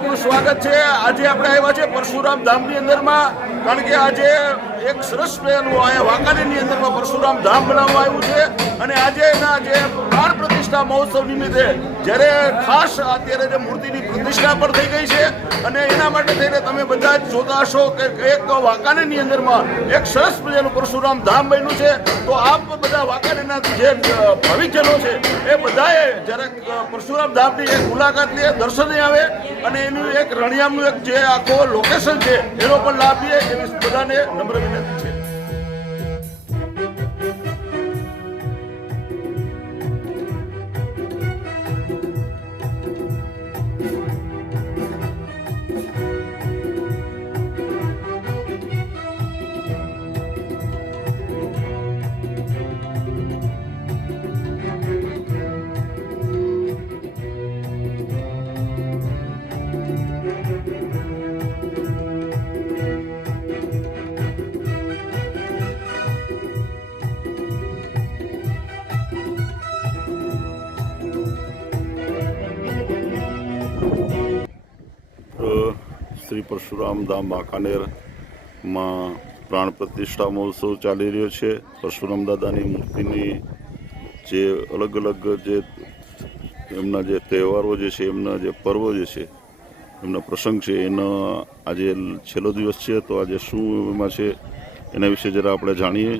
આપણું સ્વાગત છે. આજે આપણે આવ્યા છે પરશુરામ ધામની અંદરમાં, કારણ કે આજે એક સરસ પ્લેનું અહીંયા વાંકાનેરની અંદરમાં પરશુરામ ધામ બનાવવામાં આવ્યું છે. અને આજે એના જે પ્રાણ પ્રતિષ્ઠા મહોત્સવ નિમિત્તે જ્યારે ખાસ અત્યારે જે મૂર્તિની પણ થઈ ગઈ છે અને એના માટે થઈને તમે બધા જ જોતા કે એક વાંકાનેરની અંદરમાં એક સરસ મજાનું પરશુરામ ધામ બન્યું છે. તો આપ બધા વાંકાનેરના જે ભવિષ્યનો છે, એ બધાએ જ્યારે પરશુરામ ધામની એક મુલાકાત લે, દર્શને આવે અને એનું એક રણિયામનું એક જે આખો લોકેશન છે, એનો પણ લાભ લે એવી બધાને નમ્ર વિનંતી છે. પરશુરામ વાંકાનેરમાં પ્રાણ પ્રતિષ્ઠા મહોત્સવ ચાલી રહ્યો છે. પરશુરામ દાદાની મૂર્તિની જે અલગ અલગ જે એમના જે તહેવારો જે છે, એમના જે પર્વ જે છે, એમના પ્રસંગ છે, એનો આજે છેલ્લો દિવસ છે. તો આજે શું એમાં છે, એના વિશે જરા આપણે જાણીએ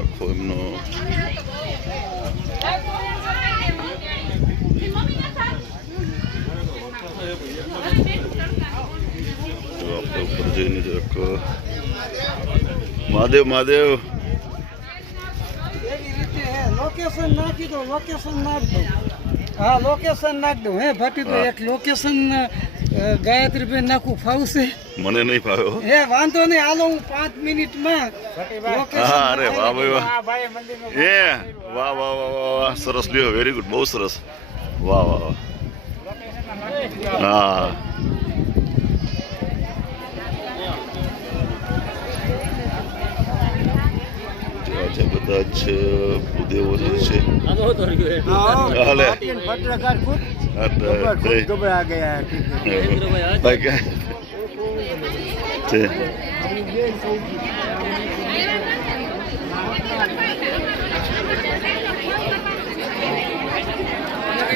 આખો એમનો જો આપણે ઉપર જઈને જરાક મહાદેવ મહાદેવ. હે લોકેશન નાખી દો લોકેશન નાખ દો. હા લોકેશન નાખ દો. હે ભટ્ટી તો એક લોકેશન ગાયત્રીબેન નાખું ફાવશે. મને નહીં ભાવ્યો હે. વાંધો નહીં. હાલો હું પાંચ મિનિટમાં હા અરે વાહ ભાઈ વાહ. એ વાહ વાહ વાહ વાહ વાહ. સરસ લ્યો વેરી ગુડ બહુ સરસ. વાહ વાહ વાહ. હા. આ છે. બધા ભૂદેવો જે છે છે.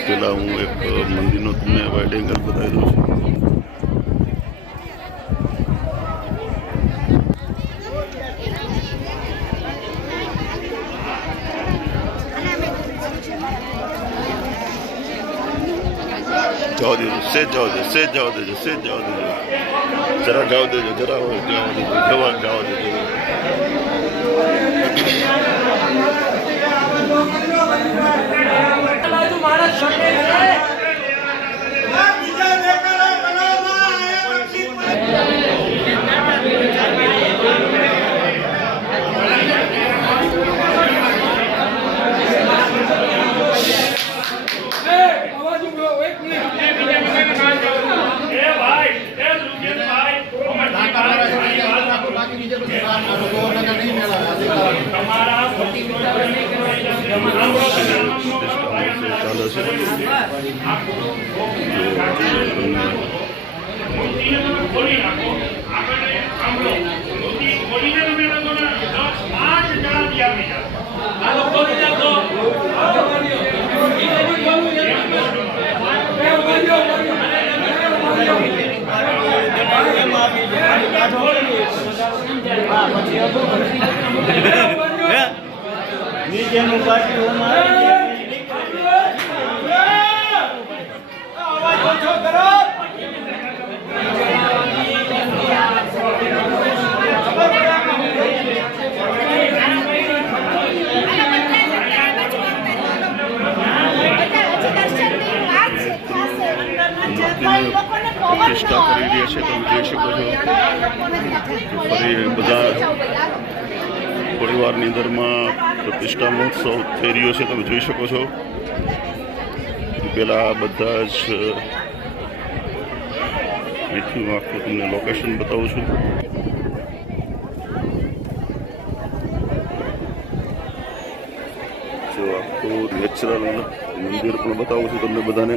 પેલા હું એક મંદિરનો તમને વાઇડ એંગલ બતાવી દઉં છું. જવા દેજો સેજ જવા દેજો સેજ જવા દેજો સેજ જવા દેજો જરા જવા દેજો જરા જવા દેજો જવા જવા દેજો ચાલે નીચેનું પાટિયું કરી. વ્યક્તિને ચેષ્ટા કરી રહી છે તમે જોઈ શકો છો ફરી બધા પરિવારની અંદરમાં પ્રતિષ્ઠા મહોત્સવ થઈ રહ્યો છે. તમે જોઈ શકો છો પેલા બધા જ આખું તમને લોકેશન બતાવું છું. જો આખું નેચરલ મંદિર પણ બતાવું છું તમને બધાને.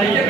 はい。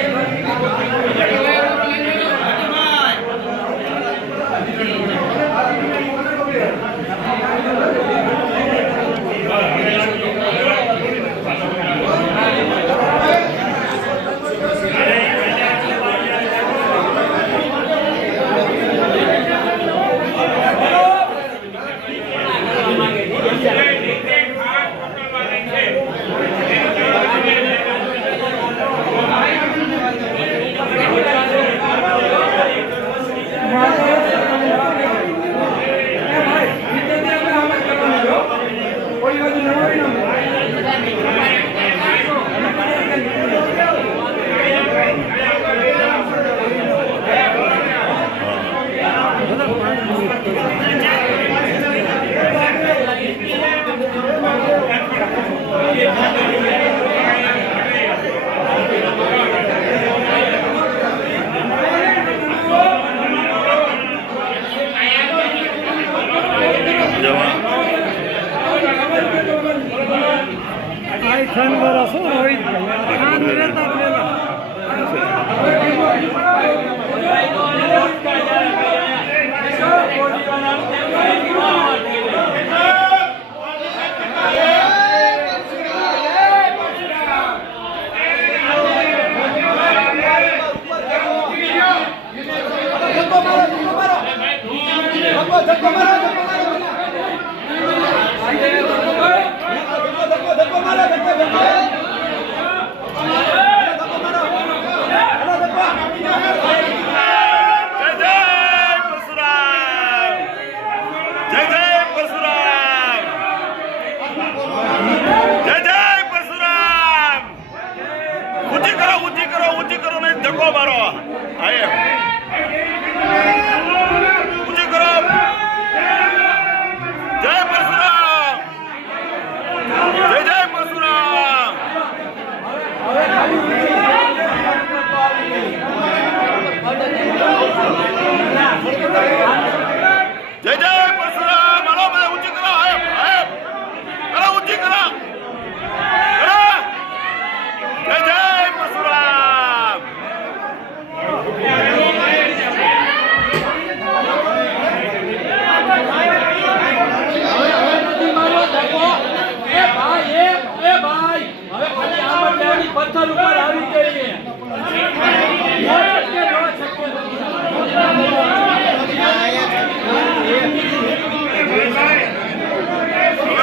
પથ્થર ઉપર આવી જઈએ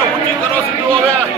ઊંચી કરો સીધું હવે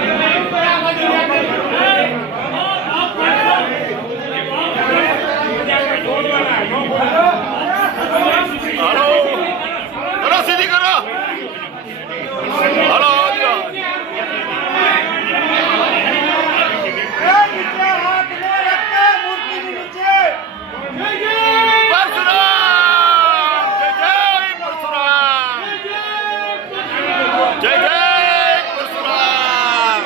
હાલો કરો સીધી કરો હાલો આવજો. પરશુરામ જય જય પરશુરામ જય જય પરશુરામ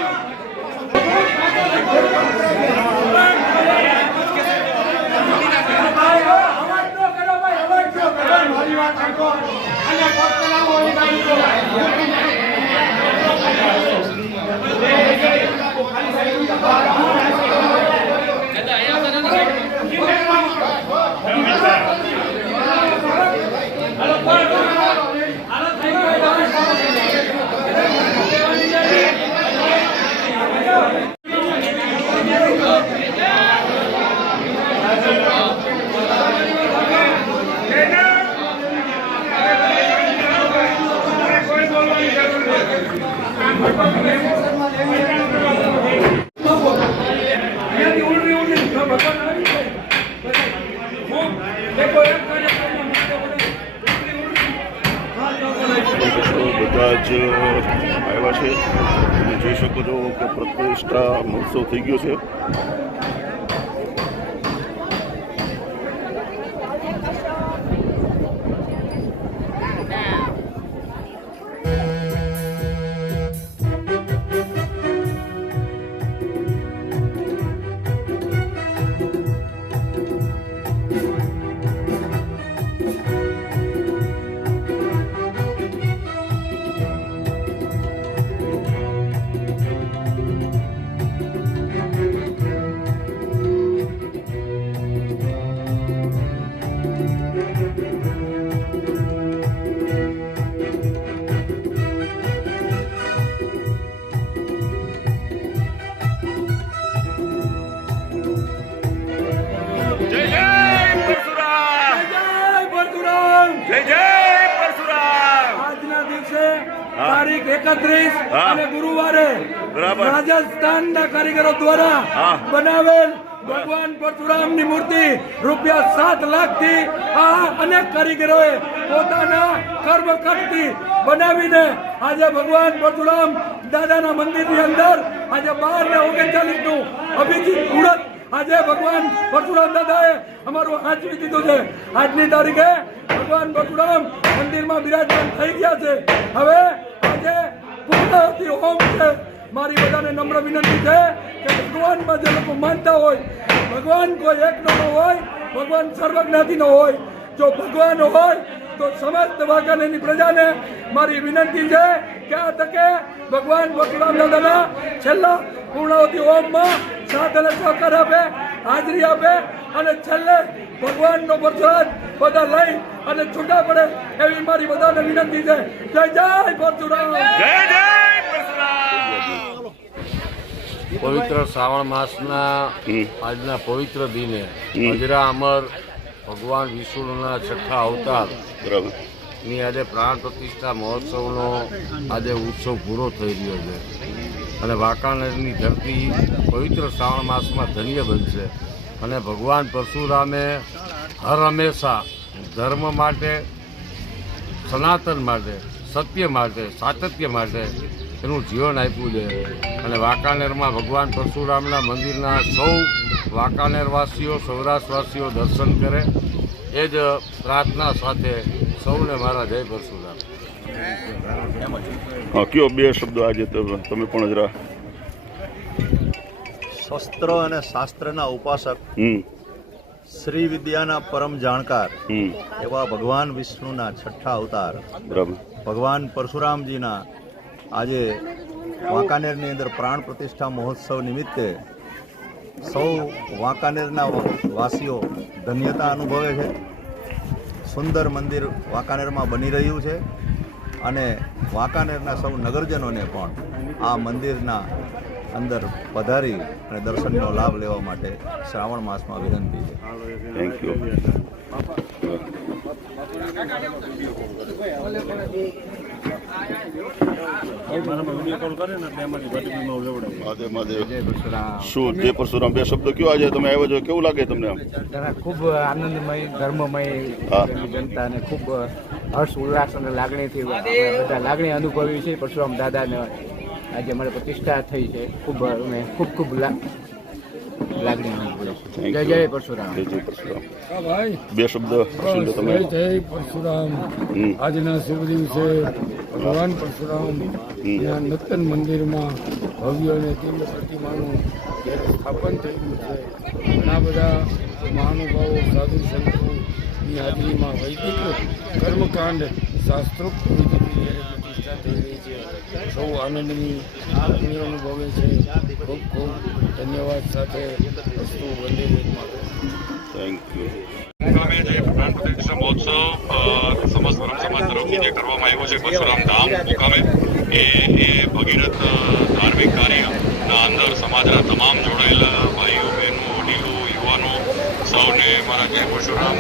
અહીંયાથી ઉલટી ઉલટી જો ભગવાન આવી જાય. હું દેખો એક કાર્ય કરવા માટે ઉલટી ઉલટી. હા, તો બોલાય. તો બધા જ આવ્યા છે. તમે જોઈ શકો છો કે પ્રતિષ્ઠા મહોત્સવ થઈ ગયો છે. તારીખ એકત્રીસ. અને ગુરુવારે. રાજસ્થાનના કારીગરો દ્વારા બનાવેલ ભગવાન પરશુરામની મૂર્તિ રૂપિયા સાત લાખથી આ અનેક કારીગરોએ પોતાના કર્મકટથી બનાવીને આજે ભગવાન પરશુરામ દાદાના મંદિરની અંદર આજે બાર ને ઓગણચાલીસનું અભિજીત મુહૂર્ત આજે ભગવાન પરશુરામ દાદાએ અમારું આચવી દીધું છે આજની તારીખે ભગવાન પરશુરામ મંદિરમાં બિરાજમાન થઈ ગયા છે હવે આજે પૂર્ણાહુતિ હોમ છે. મારી બધાને નમ્ર વિનંતી છે કે ભગવાનમાં જે લોકો માનતા હોય, ભગવાન કોઈ એકનો ન હોય, ભગવાન સર્વજ્ઞાતિનો હોય. જો ભગવાન હોય, તો સમસ્ત વાંકાનેરની પ્રજાને મારી વિનંતી છે કે આ તકે ભગવાન પરશુરામ દાદાના છેલ્લા પૂર્ણાવતી હોમમાં સાથ અને સહકાર આપે. હાજરી આપે અને છેલ્લે ભગવાનનો પ્રસાદ બધા લઈ અને છૂટા પડે એવી મારી બધાને વિનંતી છે. જય જય પરશુરામ. જય જય પવિત્ર શ્રાવણ માસના આજના પવિત્ર દિને હમ. અજરા અમર ભગવાન વિષ્ણુના છઠ્ઠા અવતારની આજે પ્રાણ પ્રતિષ્ઠા મહોત્સવનો આજે ઉત્સવ પૂરો થઈ રહ્યો છે. અને વાંકાનેરની ધરતી પવિત્ર શ્રાવણ માસમાં ધન્ય બનશે. અને ભગવાન પરશુરામે હર હંમેશા ધર્મ માટે, સનાતન માટે, સત્ય માટે, સાતત્ય માટે એનું જીવન આપ્યું છે. અને વાંકાનેરમાં ભગવાન પરશુરામના મંદિરના સૌ વાંકાનેરવાસીઓ, સૌરાષ્ટ્રવાસીઓ દર્શન કરે. એ જ પ્રાર્થના સાથે સૌને મારા જય પરશુરામ. હા કયો બે શબ્દો આજે તમે પણ જરા શસ્ત્ર અને શાસ્ત્રના ઉપાસક શ્રી વિદ્યાના પરમ જાણકાર એવા ભગવાન વિષ્ણુના છઠ્ઠા અવતાર. ભગવાન પરશુરામજીના આજે વાંકાનેરની અંદર પ્રાણ પ્રતિષ્ઠા મહોત્સવ નિમિત્તે સૌ વાંકાનેરના વાસીઓ ધન્યતા અનુભવે છે. સુંદર મંદિર વાંકાનેરમાં બની રહ્યું છે. અને વાંકાનેરના સૌ નગરજનોને પણ આ મંદિરના અંદર પધારી અને દર્શનનો લાભ લેવા માટે શ્રાવણ માસમાં વિનંતી છે. થેન્ક યુ શું જે પરશુરામ બે શબ્દો કયો આજે? તમે આવ્યો છો કેવું લાગે તમને આમ? ખૂબ આનંદમય ધર્મમય જનતાને ખૂબ હર્ષ ઉલ્લાસ અને લાગણીથી બધા લાગણી અનુભવી છે. પરશુરામ દાદાને આજે અમારે પ્રતિષ્ઠા થઈ છે. ખૂબ અમે ખૂબ ખૂબ બે શબ્દ તમે? જય જય પરશુરામ. આજના શુભ દિવસે ભગવાન પરશુરામ ના નૂતન મંદિરમાં ભવ્ય અને દિવ્ય પ્રતિમાનું સ્થાપન થયેલું છે. ઘણા બધા મહાનુભાવો સાધુ સંતોની હાજરીમાં વૈદિક કર્મકાંડ શાસ્ત્રોક્ત સૌ આનંદની લાગણી અનુભવે છે. ખૂબ ખૂબ ધન્યવાદ સાથે વસ્તુ વંદે થેન્ક યુ પ્રતિષ્ઠા મહોત્સવ સમાજ તરફથી જે કરવામાં આવ્યો છે, પરશુરામ ધામ મુકામે, એ ભગીરથ ધાર્મિક કાર્યના અંદર સમાજના તમામ જોડાયેલા ભાઈઓ વડીલો, યુવાનો સૌને મારા જય પરશુરામ.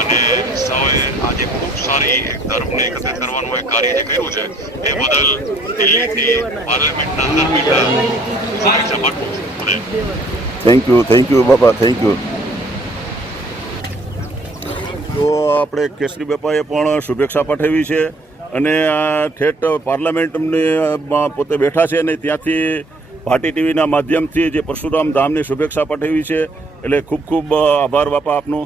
અને સૌએ આજે ખૂબ સારી એક ધર્મને એકત્રિત કરવાનું એક કાર્ય જે કર્યું છે, એ બદલ દિલ્હીથી પાર્લામેન્ટના બેઠા શુભેચ્છા પાઠવું છું. Thank you thank you Bappa thank you તો આપણે કેસરી બાપાએ પણ શુભેચ્છા પાઠવી છે અને આ ઠેઠ પાર્લામેન્ટની પોતે બેઠા છે અને ત્યાંથી ભાટી ટીવીના માધ્યમથી જે પરશુરામ ધામની શુભેચ્છા પાઠવી છે, એટલે ખૂબ ખૂબ આભાર બાપા આપનો.